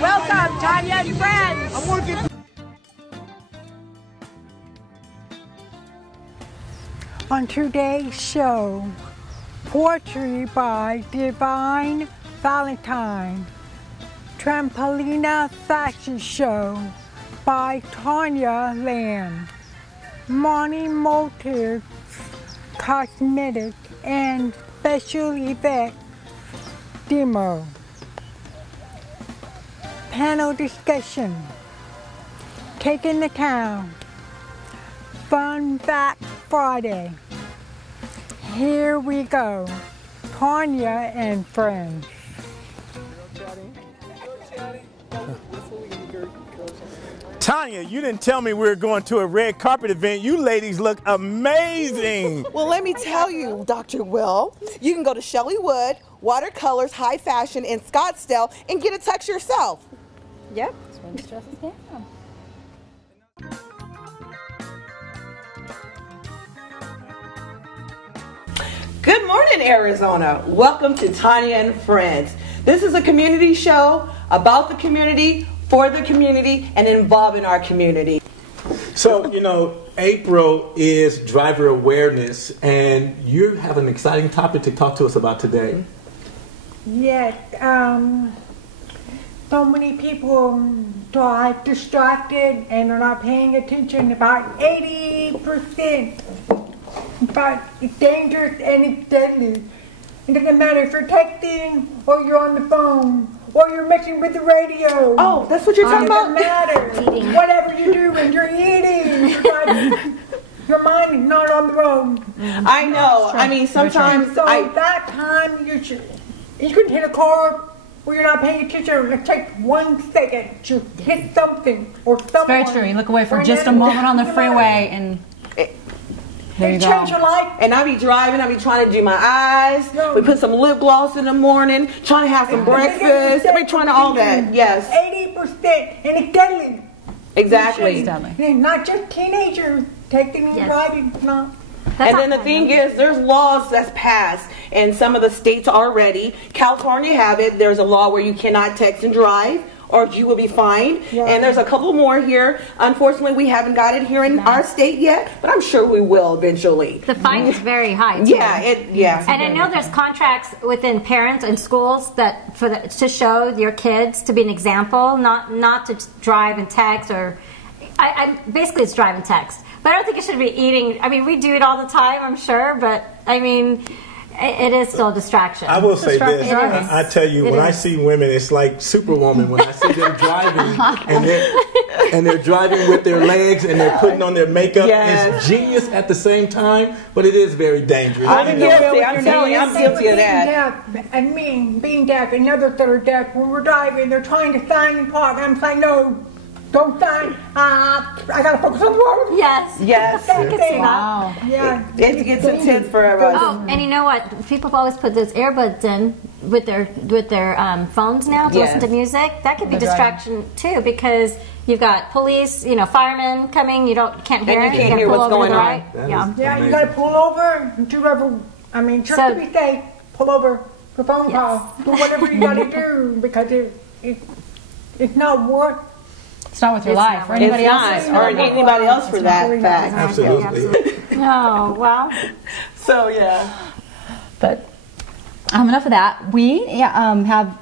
Welcome, Tonia and friends. I'm working. On today's show, poetry by Divine Valentine, Trampolina Fashion Show by Tonia Lamb, Money Motives Cosmetic and Special Effects Demo, Panel Discussion, Taking the Town, Fun Fact Friday. Here we go. Tonia and friends. Tonia, you didn't tell me we were going to a red carpet event. You ladies look amazing. Well, let me tell you, Dr. Will, you can go to Shelley Wood, Watercolors, High Fashion in Scottsdale and get a tux yourself. Yep, that's when the stress is down. Good morning, Arizona. Welcome to Tonia and Friends. This is a community show about the community, for the community, and involving our community. So, you know, April is driver awareness, and you have an exciting topic to talk to us about today. Yes, so many people drive distracted and are not paying attention. About 80%. But it's dangerous and it's deadly. It doesn't matter if you're texting or you're on the phone or you're messing with the radio. Oh, that's what you're talking about? It doesn't matter. Whatever you do when you're eating, your mind is not on the road. I know. I mean, sometimes so that time you can hit a car where you're not paying attention. It takes 1 second to hit something or someone. It's very true. You look away for just a moment on the freeway and there you go. Change your life. And I be driving, I be trying to do my eyes. No. We put some lip gloss in the morning, trying to have some breakfast. I be trying to all that. Yes. 80% and it's deadly. Exactly. And not just teenagers taking and driving. No. And then the thing is, there's laws that's passed in some of the states already. California have it. There's a law where you cannot text and drive, or you will be fined. Yeah. And there's a couple more here. Unfortunately, we haven't got it here in our state yet, but I'm sure we will eventually. The fine is very high, too. Yeah, And I know there's contracts within parents and schools that to show your kids to be an example, not to drive and text or basically it's drive and text. But I don't think it should be eating. I mean, we do it all the time, I'm sure, but I mean, it is still a distraction. I will say this. I tell you, when I see women, it's like Superwoman. When I see them driving and they're driving with their legs and they're putting on their makeup, it's genius at the same time, but it is very dangerous. I'm guilty. I'm telling you, I'm guilty of that. And me being deaf and others that are deaf, when we're driving, they're trying to sign and park. I'm saying, no, don't sign. I gotta focus on the road. Yes. Wow. Yeah. It gets intense for everyone. Oh, and you know what? People always put those earbuds in with their phones now to listen to music. That could be distraction too, because you've got police, firemen coming. You can't hear it. You can't hear what's going on. Right? Yeah, you gotta pull over. Just to be safe, pull over the phone call. Do whatever you gotta do, because it's not worth. It's not with your life or anybody else. Or anybody else for that fact. Absolutely. Oh, wow. So, yeah. But enough of that. We have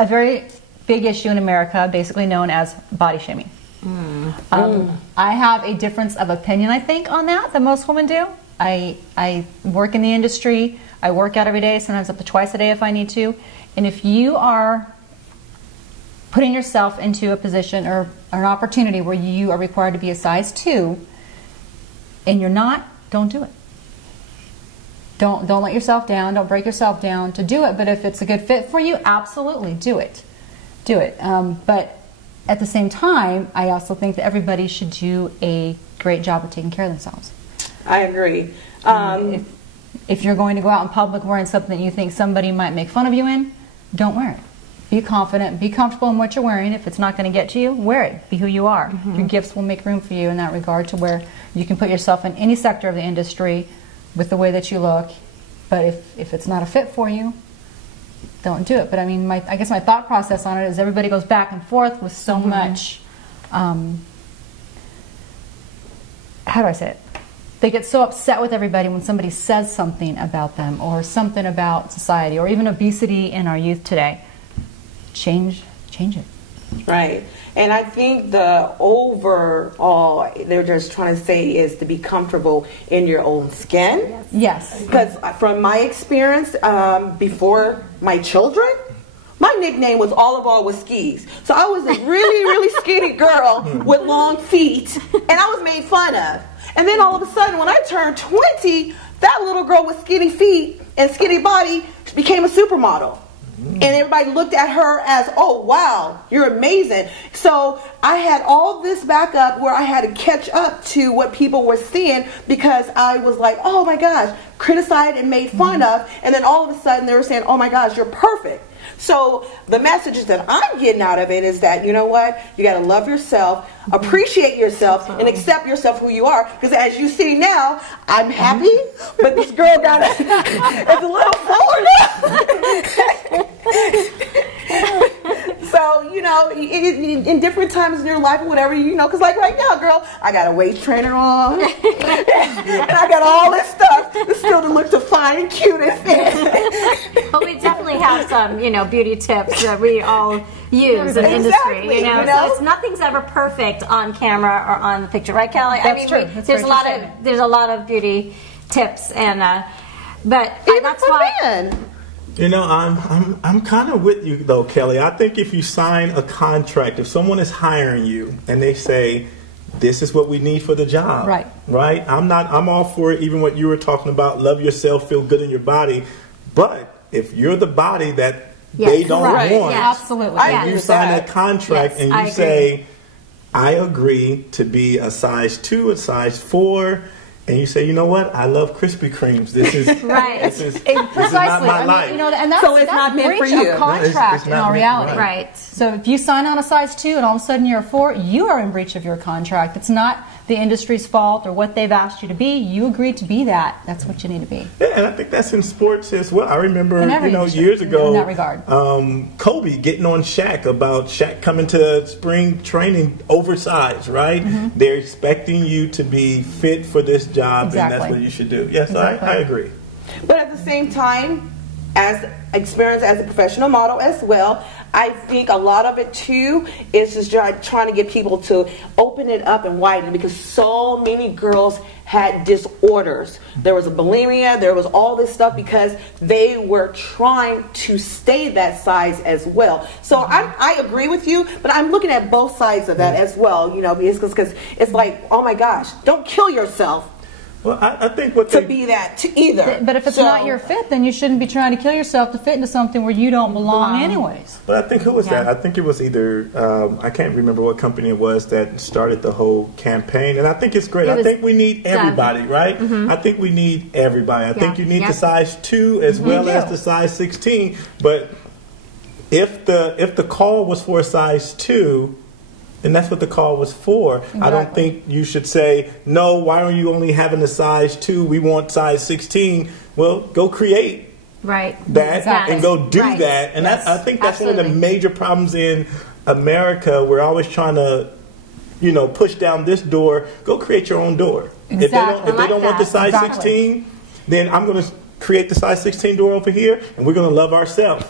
a very big issue in America, basically known as body shaming. I have a difference of opinion, I think, on that than most women do. I work in the industry. I work out every day, sometimes up to twice a day if I need to. And if you are putting yourself into a position or an opportunity where you are required to be a size 2 and you're not, don't do it. Don't let yourself down. Don't break yourself down to do it. But if it's a good fit for you, absolutely do it. Do it. But at the same time, I also think that everybody should do a great job of taking care of themselves. I agree. If you're going to go out in public wearing something that you think somebody might make fun of you in, don't wear it. Be confident, be comfortable in what you're wearing. If it's not going to get to you, wear it. Be who you are. Your gifts will make room for you in that regard, to where you can put yourself in any sector of the industry with the way that you look. But if it's not a fit for you, don't do it. But I mean, I guess my thought process on it is everybody goes back and forth with so much, how do I say it? They get so upset with everybody when somebody says something about them or something about society or even obesity in our youth today. Change it. Right. And I think the overall, they're just trying to say is to be comfortable in your own skin. Yes. Because from my experience, before my children, my nickname was all with skis. So I was this really, really skinny girl with long feet, and I was made fun of. And then all of a sudden, when I turned 20, that little girl with skinny feet and skinny body became a supermodel. And everybody looked at her as, oh, wow, you're amazing. So I had all this backup where I had to catch up to what people were seeing because I was like, oh, my gosh, criticized and made fun of. And then all of a sudden they were saying, oh, my gosh, you're perfect. So the messages that I'm getting out of it is that, you know what, you got to love yourself, appreciate yourself, and accept yourself who you are. Because as you see now, I'm happy, but this girl got it's a little fuller now. So, you know, in different times in your life or whatever, you know, because like right now, girl, I got a waist trainer on, and I got all this stuff still to look so fine and cute and fit. But we definitely have some, you know, beauty tips that we all use in the industry. You know, so it's, nothing's ever perfect on camera or on the picture, right, Kelly? That's true. There's a lot of beauty tips, and but that's why. Men. You know, I'm kind of with you though, Kelly. I think if you sign a contract, if someone is hiring you and they say, this is what we need for the job. Right. I'm all for it, even what you were talking about, love yourself, feel good in your body. But if you're the body that they don't want, absolutely. And you sign that contract and you say, I agree to be a size 2, a size 4, and you say, you know what? I love Krispy Kremes. This is this is not my life. You know, and that's, so it's not meant for you. Of contract in all reality. Right. So if you sign on a size 2 and all of a sudden you're a 4, you are in breach of your contract. It's not the industry's fault or what they've asked you to be. You agreed to be that. That's what you need to be. Yeah, and I think that's in sports as well. I remember, years ago, in that regard, Kobe getting on Shaq about Shaq coming to spring training oversized, right? Mm-hmm. They're expecting you to be fit for this job, and that's what you should do. Yes, exactly. I agree. But at the same time, as experience as a professional model as well, I think a lot of it too is just trying to get people to open it up and widen, because so many girls had disorders. There was a bulimia, there was all this stuff because they were trying to stay that size as well. So I agree with you, but I'm looking at both sides of that as well, you know, because it's like, oh my gosh, don't kill yourself. Well, I think what be that to either. But if it's not your fit, then you shouldn't be trying to kill yourself to fit into something where you don't belong anyways. But I think, who was that? I think it was either, I can't remember what company it was that started the whole campaign. And I think it's great. I think we need everybody, right? Mm-hmm. I think we need everybody. I think you need the size 2 as well as the size 16. But if the call was for a size 2, and that's what the call was for. Exactly. I don't think you should say, no, why are you only having a size 2? We want size 16. Well, go create that and go do that. And I think that's one of the major problems in America. We're always trying to, push down this door. Go create your own door. Exactly. If they don't want the size 16, then I'm going to create the size 16 door over here, and we're going to love ourselves.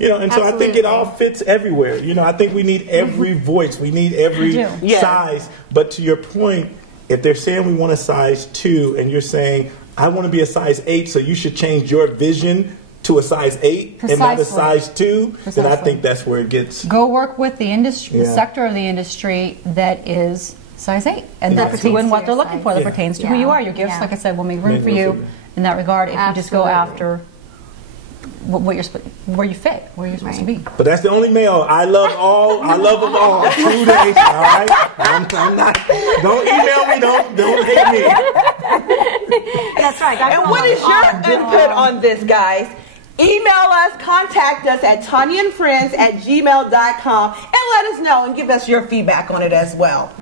And so I think it all fits everywhere. I think we need every voice. We need every size. But to your point, if they're saying we want a size 2 and you're saying, I want to be a size 8, so you should change your vision to a size 8 and not a size 2, then I think that's where it gets. Go work with the industry, the sector of the industry that is size 8. And that's doing what they're looking for that pertains to who you are. Your gifts, like I said, will make room for you in that regard if you just go after where you fit, where you're supposed to be. But that's the only male. I love them all. 2 days, all right? I'm not. Don't email me. Don't hate me. That's right. And what is your input on this, guys? Email us, contact us at ToniaandFriends@gmail.com and let us know and give us your feedback on it as well.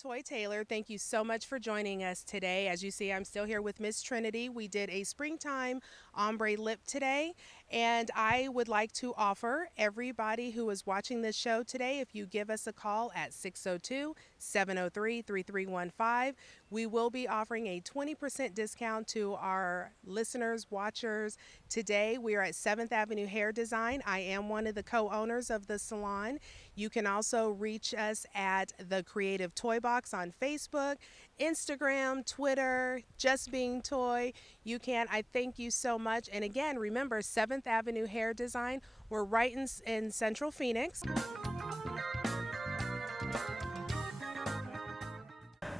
Toy Taylor. Thank you so much for joining us today. As you see, I'm still here with Miss Trinity. We did a springtime ombre lip today, and I would like to offer everybody who is watching this show today, if you give us a call at 602-703-3315, we will be offering a 20% discount to our listeners, watchers. Today, we are at 7th Avenue Hair Design. I am one of the co-owners of the salon. You can also reach us at the Creative Toy Box on Facebook, Instagram, Twitter, Just Being Toy. You can. I thank you so much. And again, remember 7th Avenue Hair Design. We're right in Central Phoenix.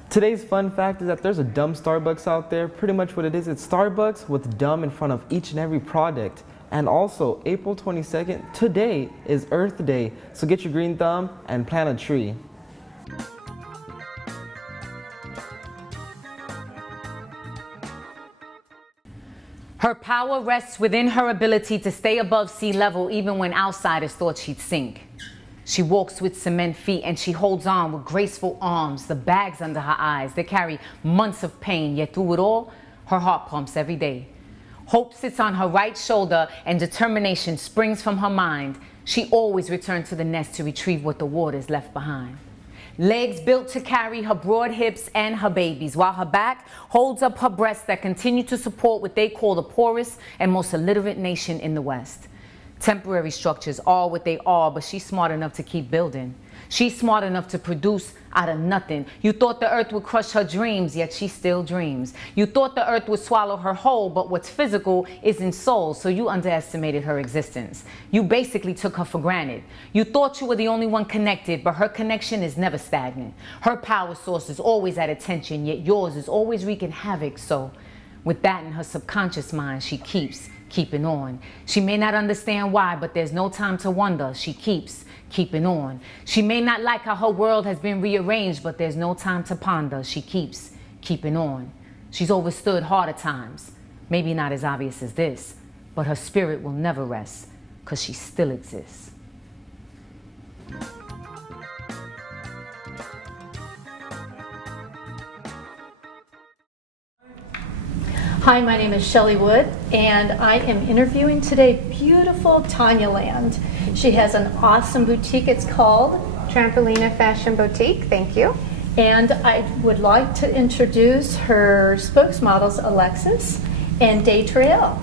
Today's fun fact is that there's a dumb Starbucks out there. Pretty much what it is, it's Starbucks with dumb in front of each and every product. And also, April 22nd, today is Earth Day. So get your green thumb and plant a tree. Her power rests within her ability to stay above sea level even when outsiders thought she'd sink. She walks with cement feet and she holds on with graceful arms, the bags under her eyes that carry months of pain, yet through it all, her heart pumps every day. Hope sits on her right shoulder and determination springs from her mind. She always returns to the nest to retrieve what the waters left behind. Legs built to carry her broad hips and her babies, while her back holds up her breasts that continue to support what they call the poorest and most illiterate nation in the West. Temporary structures are what they are, but she's smart enough to keep building. She's smart enough to produce out of nothing. You thought the earth would crush her dreams, yet she still dreams. You thought the earth would swallow her whole, but what's physical isn't soul, so you underestimated her existence. You basically took her for granted. You thought you were the only one connected, but her connection is never stagnant. Her power source is always at attention, yet yours is always wreaking havoc. So with that in her subconscious mind, she keeps keeping on. She may not understand why, but there's no time to wonder. She keeps keeping on. She may not like how her world has been rearranged, but there's no time to ponder. She keeps keeping on. She's overstood harder times. Maybe not as obvious as this, but her spirit will never rest, because she still exists. Hi, my name is Shelley Wood, and I am interviewing today beautiful Tonia Land. She has an awesome boutique. It's called Trampolina Fashion Boutique. Thank you. And I would like to introduce her spokesmodels, Alexis and Daytrail.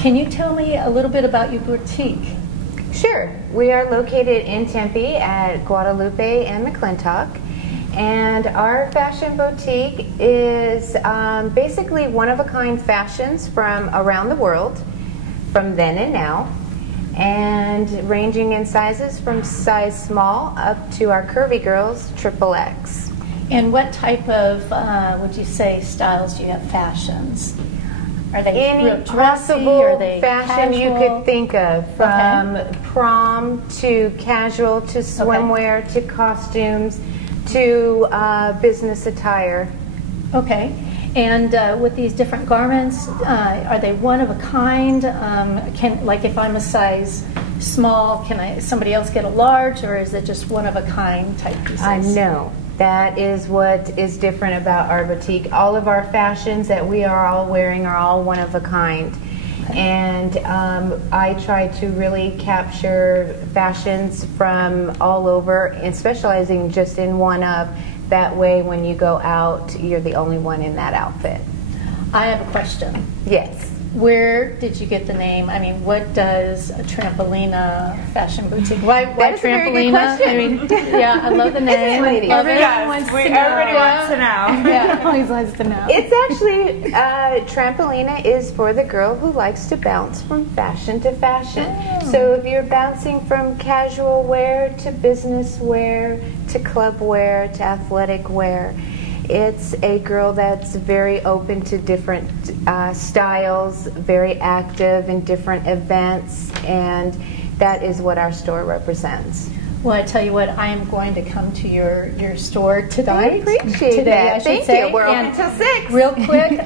Can you tell me a little bit about your boutique? Sure. We are located in Tempe at Guadalupe and McClintock. And our fashion boutique is basically one-of-a-kind fashions from around the world, from then and now, and ranging in sizes from size small up to our curvy girls, XXX. And what type of, would you say, styles do you have fashions? Are they any possible fashion you could think of, from prom to casual to swimwear to costumes to business attire. Okay. And with these different garments, are they one of a kind? Like if I'm a size small, can somebody else get a large, or is it just one of a kind type pieces? No. That is what is different about our boutique. All of our fashions that we are all wearing are all one of a kind. And I try to really capture fashions from all over and specializing just in one of. That way when you go out, you're the only one in that outfit. I have a question. Yes. Where did you get the name? I mean, what does a Trampolina Fashion Boutique? Why That's Trampolina? A very good question. I mean, yeah, I love the name. Everybody wants to know. Yeah, always wants to know. It's actually, Trampolina is for the girl who likes to bounce from fashion to fashion. Oh. So if you're bouncing from casual wear to business wear to club wear to athletic wear, it's a girl that's very open to different styles, very active in different events, and that is what our store represents. Well, I tell you what, I am going to come to your store tonight. I appreciate that. Thank you. We're open until 6. Real quick,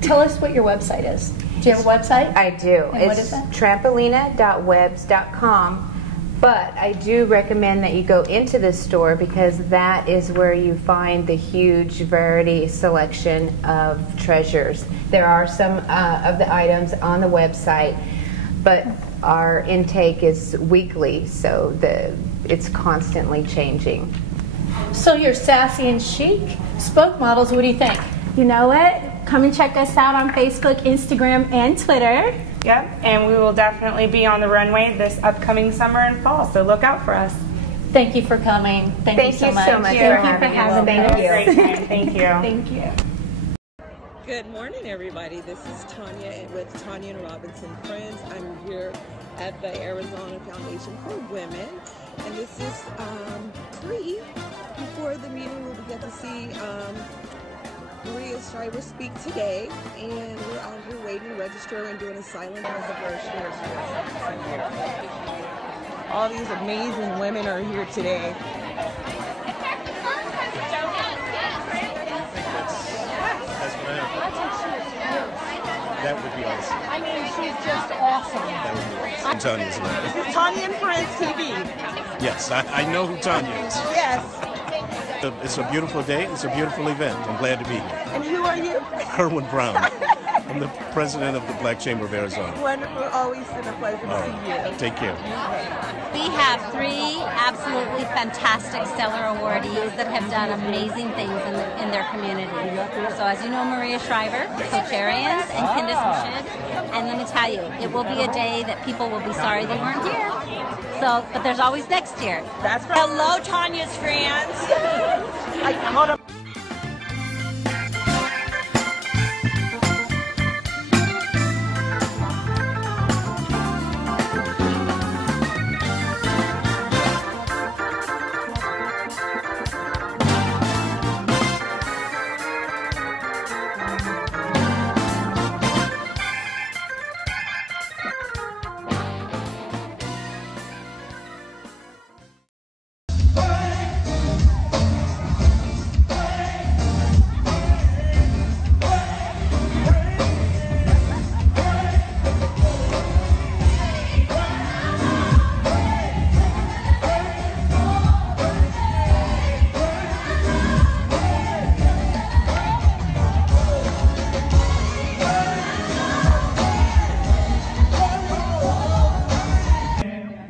tell us what your website is. Do you have a website? I do. And what is that? Trampolina.webs.com. But I do recommend that you go into the store because that is where you find the huge variety selection of treasures. There are some of the items on the website, but our intake is weekly, so it's constantly changing. So you're sassy and chic. Spoke models, what do you think? You know what? Come and check us out on Facebook, Instagram, and Twitter. Yep, and we will definitely be on the runway this upcoming summer and fall, so look out for us. Thank you for coming. Thank you so much. Thank you for having us. Thank you. Great time. Thank you. Thank you. Good morning, everybody. This is Tonia with Tonia and Robinson Friends. I'm here at the Arizona Foundation for Women, and this is free. Before the meeting, we'll get to see Maria Shriver speak today, and we're out here waiting to register and doing a silent preservation. All these amazing women are here today. That would be awesome. I mean, she's just awesome. That would be awesome. Tonia's name. This is Tonia and Friends TV. Yes, I know who Tonia is. Yes. It's a beautiful day. It's a beautiful event. I'm glad to be here. And who are you? Herwin Brown. I'm the president of the Black Chamber of Arizona. Wonderful. Always been a pleasure to see you. Take care. We have 3 absolutely fantastic stellar awardees that have done amazing things in their community. So as you know, Maria Shriver, Cocharians, and Candace Rashid. And let me tell you, it will be a day that people will be sorry they weren't here. So, but there's always next year. That's right. Hello, Tonia's friends. Hold on.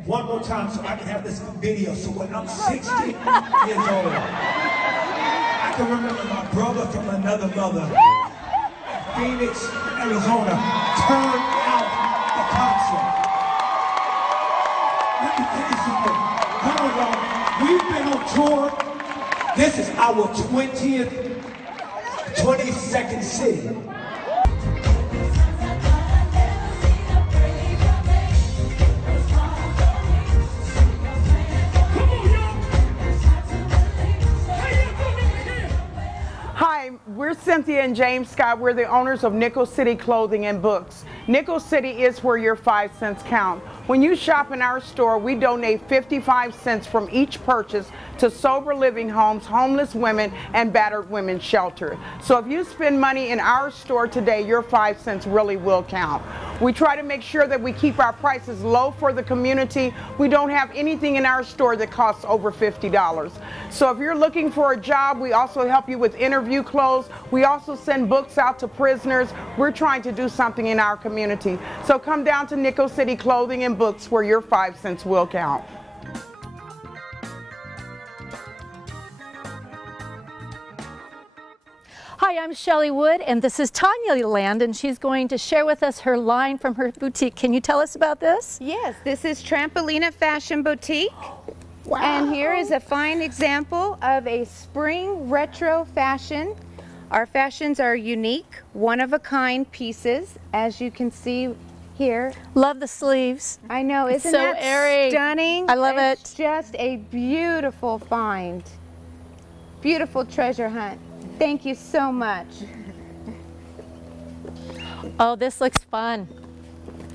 One more time so I can have this video. So when I'm 60 years old, I can remember my brother from another mother in Phoenix, Arizona, turned out the concert. Let me tell you something. Come on, y'all. We've been on tour. This is our 22nd city. Hi, we're Cynthia and James Scott. We're the owners of Nickel City Clothing and Books. Nickel City is where your 5 cents count. When you shop in our store, we donate 55 cents from each purchase to sober living homes, homeless women, and battered women's shelter. So if you spend money in our store today, your 5 cents really will count. We try to make sure that we keep our prices low for the community. We don't have anything in our store that costs over $50. So if you're looking for a job, we also help you with interview clothes. We also send books out to prisoners. We're trying to do something in our community. So come down to Nickel City Clothing and Books where your 5 cents will count. Hi, I'm Shelley Wood, and this is Tonia Land, and she's going to share with us her line from her boutique. Can you tell us about this? Yes, this is Trampolina Fashion Boutique. Wow. And here is a fine example of a spring retro fashion. Our fashions are unique, one-of-a-kind pieces, as you can see here. Love the sleeves. I know, isn't so that airy. stunning? I love It's just a beautiful find. Beautiful treasure hunt. Thank you so much. Oh, this looks fun.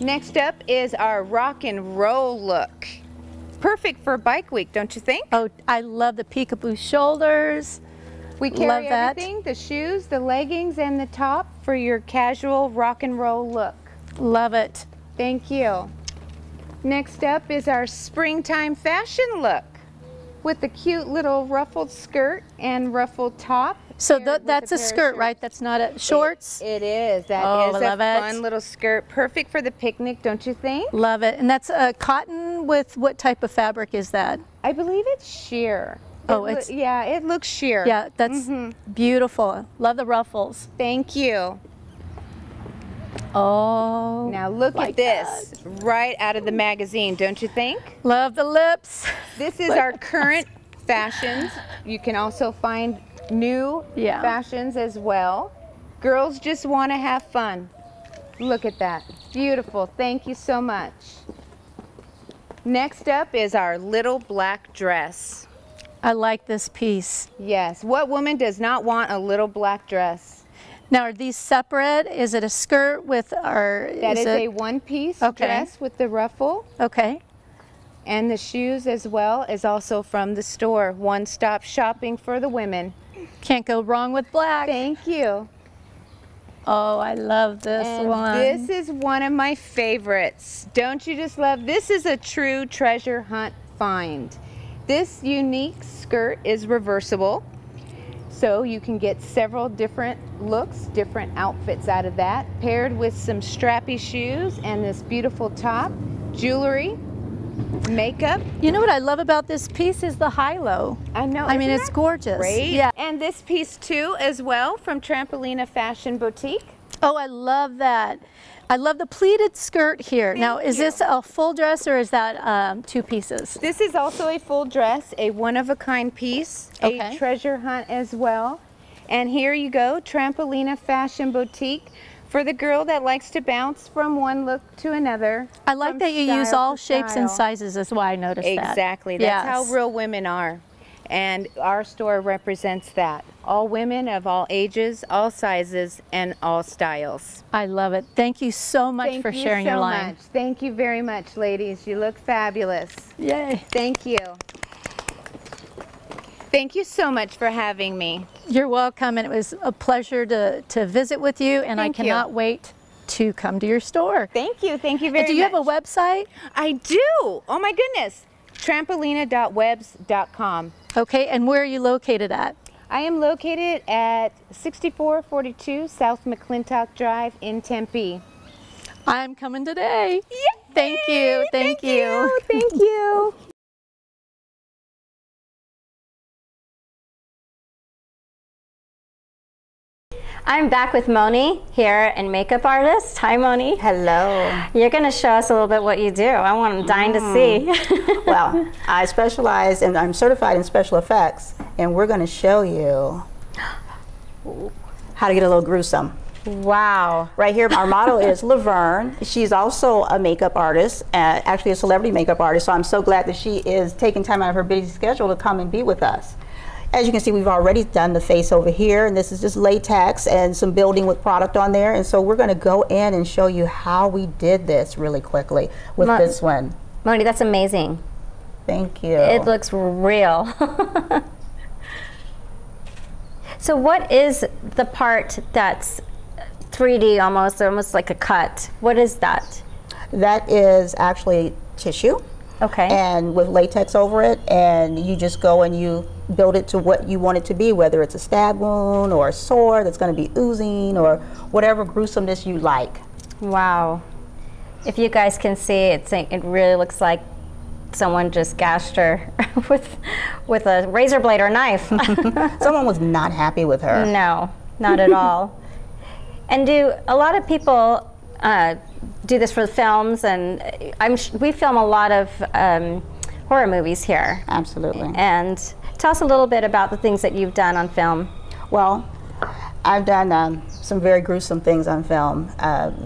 Next up is our rock and roll look. Perfect for bike week, don't you think? Oh, I love the peekaboo shoulders. We carry everything, the shoes, the leggings, and the top for your casual rock and roll look. Love it. Thank you. Next up is our springtime fashion look with the cute little ruffled skirt and ruffled top. So that's a skirt, right? That's not a shorts? It is. That is a fun little skirt. Perfect for the picnic, don't you think? Love it. And that's cotton with what type of fabric is that? I believe it's sheer. Oh, it's yeah, it looks sheer. Yeah, that's beautiful. Love the ruffles. Thank you. Oh. Now look at this, right out of the magazine, don't you think? Love the lips. This is our current fashions. You can also find new fashions as well. Girls just want to have fun. Look at that. Beautiful. Thank you so much. Next up is our little black dress. I like this piece. Yes. What woman does not want a little black dress? Now, are these separate? Is it a skirt with our... That is a one-piece dress with the ruffle. Okay. And the shoes as well is also from the store. One-stop shopping for the women. Can't go wrong with black. Thank you. Oh, I love this one. This is one of my favorites. Don't you just love? This is a true treasure hunt find. This unique skirt is reversible, so you can get several different looks, different outfits out of that, paired with some strappy shoes and this beautiful top, jewelry, makeup. You know what I love about this piece is the high-low. I know. I mean, it's gorgeous. Great. Yeah. And this piece too as well from Trampolina Fashion Boutique. Oh, I love that. I love the pleated skirt here. Now, is this a full dress or is that two pieces? This is also a full dress, a one-of-a-kind piece, a treasure hunt as well. And here you go, Trampolina Fashion Boutique for the girl that likes to bounce from one look to another. I like that you use all shapes and sizes is why I noticed that. Exactly. That's how real women are. And our store represents that. All women of all ages, all sizes, and all styles. I love it. Thank you so much for sharing your line. Thank you very much, ladies. You look fabulous. Yay. Thank you. Thank you so much for having me. You're welcome, and it was a pleasure to visit with you, and I cannot wait to come to your store. Thank you. Thank you very much. Do you have a website? I do. Oh my goodness. Trampolina.webs.com. Okay, and where are you located at? I am located at 6442 South McClintock Drive in Tempe. I'm coming today. Yay! Thank you. Thank you. Thank you. I'm back with Moni here, and makeup artist. Hi, Moni. Hello. You're going to show us a little bit what you do. I'm dying to see. Well, I specialize and I'm certified in special effects, and we're going to show you how to get a little gruesome. Wow. Right here, our model is Laverne. She's also a makeup artist, actually a celebrity makeup artist, so I'm so glad that she is taking time out of her busy schedule to come and be with us. As you can see, we've already done the face over here, and this is just latex and some building with product on there. And so we're going to go in and show you how we did this really quickly with this one. Moni, that's amazing. Thank you. It looks real. So what is the part that's 3D almost like a cut? What is that? That is actually tissue. Okay. And with latex over it, and you just go and you build it to what you want it to be, whether it's a stab wound or a sore that's going to be oozing or whatever gruesomeness you like. Wow. If you guys can see, it really looks like someone just gashed her with a razor blade or knife. Someone was not happy with her. No, not at all. And do a lot of people do this for films? And we film a lot of horror movies here. Absolutely. And tell us a little bit about the things that you've done on film. Well, I've done some very gruesome things on film.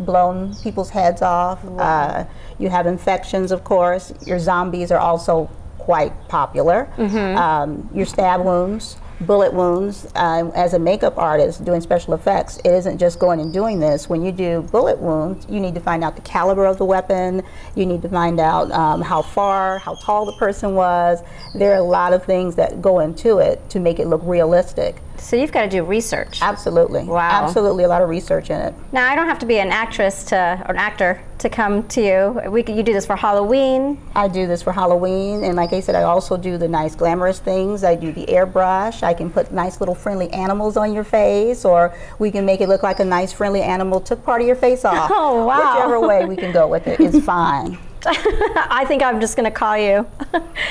Blown people's heads off. Wow. You have infections, of course. Your zombies are also quite popular. Mm-hmm. Your stab wounds, bullet wounds. As a makeup artist doing special effects, it isn't just going and doing this. When you do bullet wounds, you need to find out the caliber of the weapon. You need to find out how far, how tall the person was. There are a lot of things that go into it to make it look realistic. So you've got to do research. Absolutely. Wow. Absolutely, a lot of research in it. Now, I don't have to be an actress or an actor to come to you. You do this for Halloween. I do this for Halloween, and like I said, I also do the nice glamorous things. I do the airbrush. I can put nice little friendly animals on your face, or we can make it look like a nice friendly animal took part of your face off. Oh, wow. Whichever way we can go with it, it's fine. I think I'm just going to call you.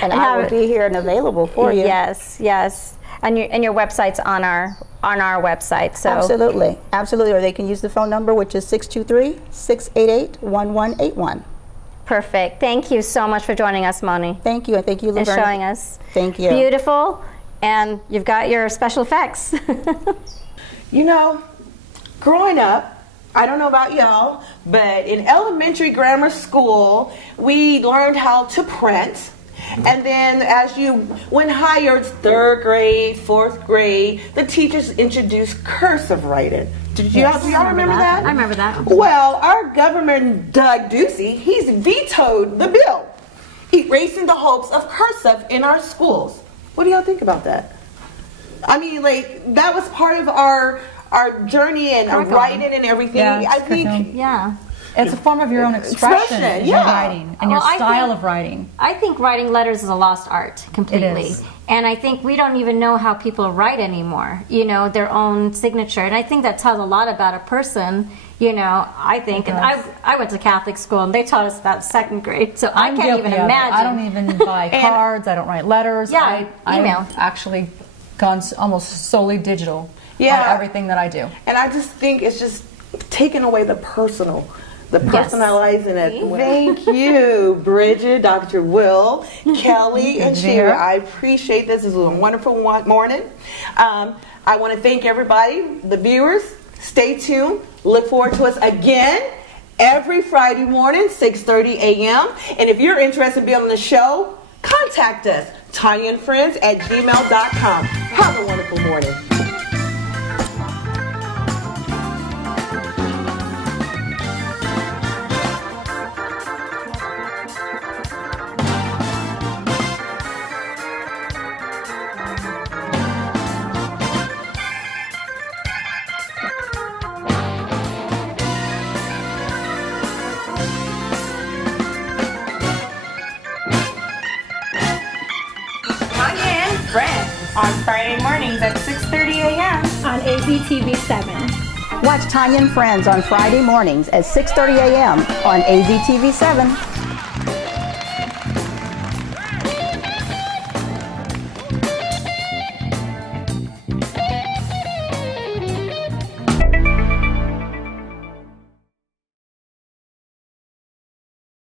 And I will be here and available for you. Yes, yes. And your website's on our website. So Absolutely, absolutely. Or they can use the phone number, which is 623-688-1181. Perfect. Thank you so much for joining us, Moni. Thank you, and thank you, Laverne. And showing us. Thank you. Beautiful, and you've got your special effects. You know, growing up, I don't know about y'all, but in elementary grammar school, we learned how to print. And then as you went higher, 3rd grade, 4th grade, the teachers introduced cursive writing. Do y'all remember that? I remember that. Well, our governor, Doug Ducey, he's vetoed the bill, erasing the hopes of cursive in our schools. What do y'all think about that? I mean, like, that was part of our journey and writing and everything. Yeah, I think. Yeah. It's a form of your own expression, your writing and your style of writing. I think writing letters is a lost art completely. It is. And I think we don't even know how people write anymore, you know, their own signature. And I think that tells a lot about a person, you know, I think. And I went to Catholic school and they taught us about 2nd grade, so I can't even imagine. I don't even buy cards, I don't write letters. Yeah, email. I've actually gone almost solely digital on everything that I do. And I just think it's just taking away the personal. The personalizing it. Thank you, Bridget, Dr. Will, Kelly, and Sheila. I appreciate this. This was a wonderful morning. I want to thank everybody, the viewers. Stay tuned. Look forward to us again every Friday morning, 6:30 a.m. And if you're interested in being on the show, contact us, ToniaandFriends@gmail.com. Have a wonderful morning. On Friday mornings at 6:30 a.m. on AZTV 7. Watch Tonia and Friends on Friday mornings at 6:30 a.m. on AZTV 7.